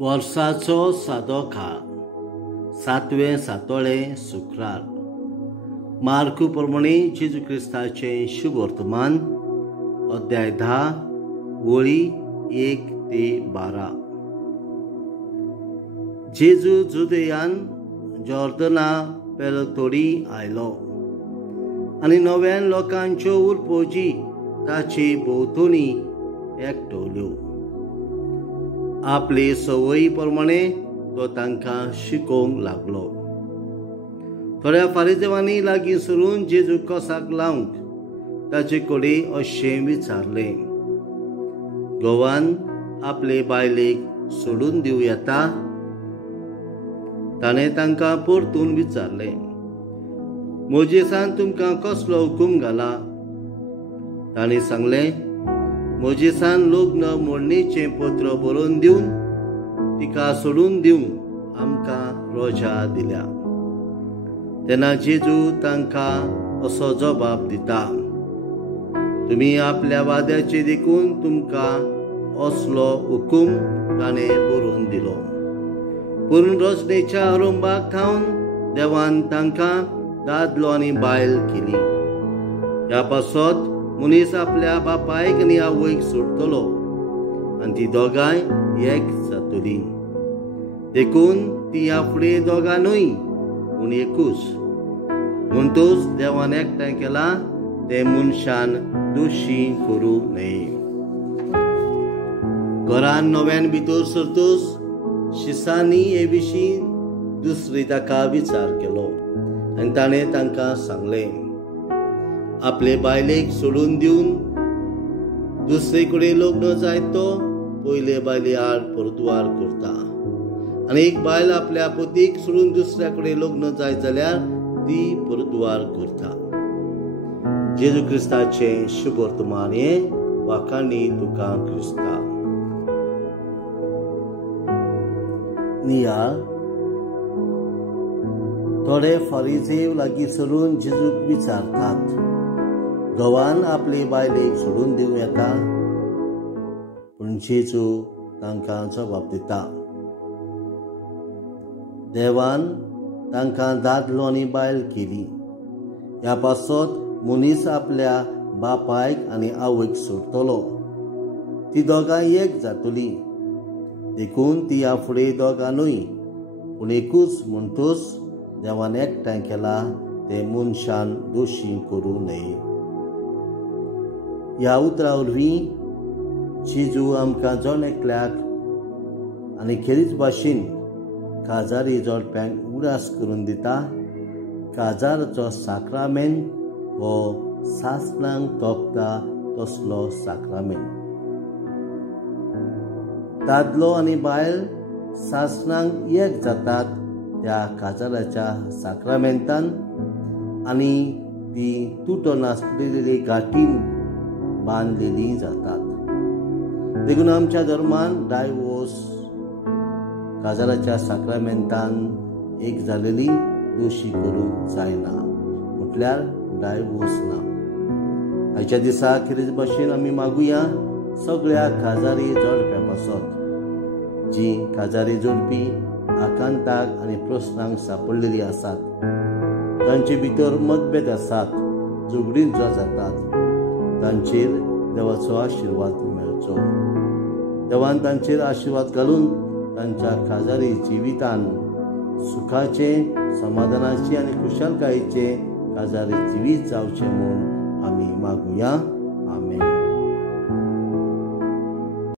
वर्साचो सादो खाळ 7वें सातोळे शुक्रार मार्कू प्रमाणे जेजू क्रिस्ताचें शुभ वर्तमान अध्याय 10 वळी 1 ते 12। जेजू जुदेयान जॉर्दना पेलतोडी आयलो आनी नव्यान लोकांच्यो उरपोजी ताचे भोंवतणी एकठवल्यो। आपले सवयी प्रमाणे तो तांकां शिकोवंक लागलो। थोड्या फारिजेवांनी लागीं सरून जेजू कोसाक लावंक ताचे कडेन अशें विचारलें, घोवान आपले बायलेक सोडून दिवं येता? ताणें तांकां परतून विचारलें, मोजेसान तुमकां कसलो हुकूम घाला? तांणी सांगलें, मोजेसान लग्न मोडणीचें पत्र बरोवन दिवन तिका सोडून दिवंक आमकां रोजा दिल्या। तेन्ना जेजू तांकां असो जबाब दिता, तुमी आपल्या वाद्याचे देखून तुमकां असलो हुकूम ताणें बरोवन दिलो। पूण रचनेच्या अरुंबाक खावन देवान तांकां दादलो आनी बायल केली। ह्या पासत मनीस आपल्या बापायक आनी आवयक सोडटलो आनी ती दोगांय एक जातलीं। देखून ती ह्या फुडें दोगांनूय पूण एकूच। म्हणटूच देवान एकठांय केला ते मनशान दोशी करूं न्हय। घरान नव्यान भितर सरतूच शिसांनी हे विशीं दुसरी ताका विचार केलो आनी ताणें तांकां सांगलें, आपले बायलेक सोडून दिवन दुसरे कडेन लग्न जायत तो पयले बायले आड परतवार करता आनी एक बायल आपल्या पतीक सोडून दुसऱ्या कडेन लग्न जायत जाल्यार ती परतवार करता। जेजू क्रिस्ताचें शुभ वर्तमान हे वाखाणी तुका क्रिस्ता। नियाळ थोडे फारिजेव लागीं सरून जेजूक विचारतात, घोवान आपले बायलेक सोडून दिवं येता? पूण जेजू तांकां जबाब दिता, देवान तांकां दादलो आनी बायल केली। ह्या पासत मनीस आपल्या बापायक आनी आवयक सोडटलो, ती दोगांय एक जातलीं। देखून ती ह्या फुडें दोगांनूय पूण एकूच। म्हणटूच देवान एकठांय केला ते मनशान दोशी करूं न्हय। ह्या उतरा वरवीं जेजू आमकां जोड एकल्याक आनी खेरीज भाशेन काजारी जोडप्यांक उडास करून दिता। काजाराचो साक्रामेंट हो सासणांक तोखता तसलो साक्रामेंट। दादलो आनी बायल सासणांक एक जातात त्या काजाराच्या साक्रामेंतान आनी ती तुटो नासलेली गाठीन बांदलेली जातात। देखून आमच्या धर्मान डायवोर्स काजाराच्या साक्रामेंतान एक जालेली दोशी करूंक जायना, म्हटल्यार डायवोर्स ना। आयच्या दिसा खेरीज भाशेन आमी मागुया सगळ्या काजारी जोडप्या पासत जी काजारी जोडपी आकांताक आनी प्रस्नांक सांपडलेली आसात, तांचे भितर मतभेद आसात, झगडीं जातात, तांचेर देवाचो आशिर्वाद मेळचो। देवान तांचेर आशिर्वाद घालून तांच्या काजारी जिवितान सुखाचे, समाधानाचे आनी खुशालकायेचे काजारी जिवीत जावचें म्हूण आमी मागुया। आमेन।